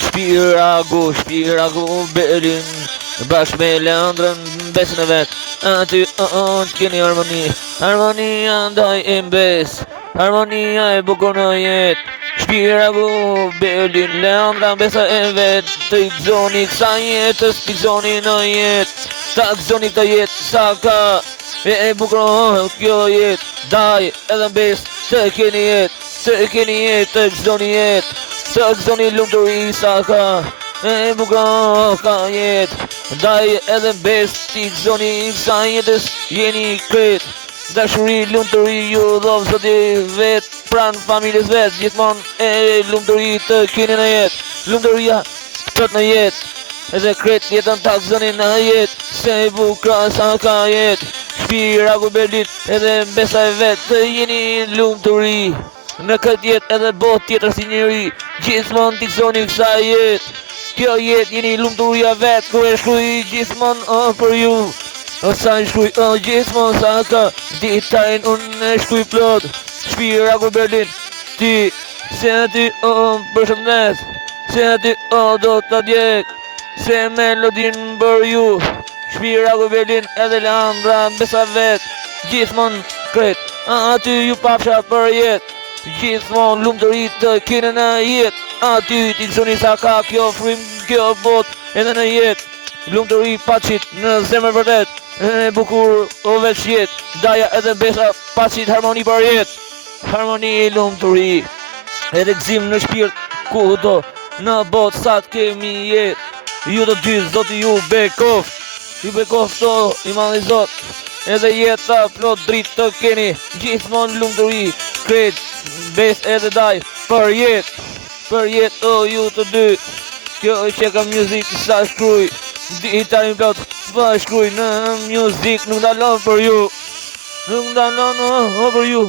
Shpiragu Berlin bashkë me Leandrën besën e vet. Aty keni harmonia ndaj e mbes, harmonia e bukur në jet. Shpiragu Berlin Leandra besa e vet, të i gzoni kësa jetës, t'i gzoni në jet, ta gzoni këtë jet, sa ka e bukur kjo jet, daj edhe mbes, të keni jet, të gzoni jet, të gzoni lumëturi sa ka, e bukur ka jet, daj edhe mbes, t'i gzoni kësa jetës, jeni kret, dashuri, lumëturi, ju dhovë zoti vet, pranë familjes vet, gjithmon e lumëturi të keni në jet, lumëturia qëtë në jet, edhe kret jetën ta gzoni në jet, se e bukur sa ka jet, Shpiragu Berlin edhe mbesa e vet, të jeni lumëturi, në këtë jet edhe bot tjetër si njeri, gjithmon t'i gzoni kësa jet, kjo jet jeni lumëturia vet, kër e shkuj gjithmon për ju, sa i shkuj gjithmon sa ka, ditajn unë e shkuj plot, Shpiragu Berlin, ti, se aty përshëndes, se aty do të djek, se melodin për ju, Shpiragu Berlin edhe Leandra mbesa vet, gjithmon kret, aty ju pafsha për jet, gjithmon lumëturi të kene në jet, aty t'i gzoni sa ka kjo frim, kjo bot edhe në jet, lumëturi pacit në zemër vërtet, e bukur o veç jet, daja edhe mbesa pacit harmoni për jet, harmoni lumëturi, edhe gzim në shpirt ku do, në bot sa t'kemi jet, ju të dy zoti ju bekoft, ju bekofto i madhi zot, edhe jeta plot dritë të keni, gjithmon lumëturi, kret, bes edhe daj, për jet ju të dy, kjo është që ka muzik sa shkruj, ditarin plot, pa shkruj në muzik, nuk dalon për ju, nuk dalon për ju.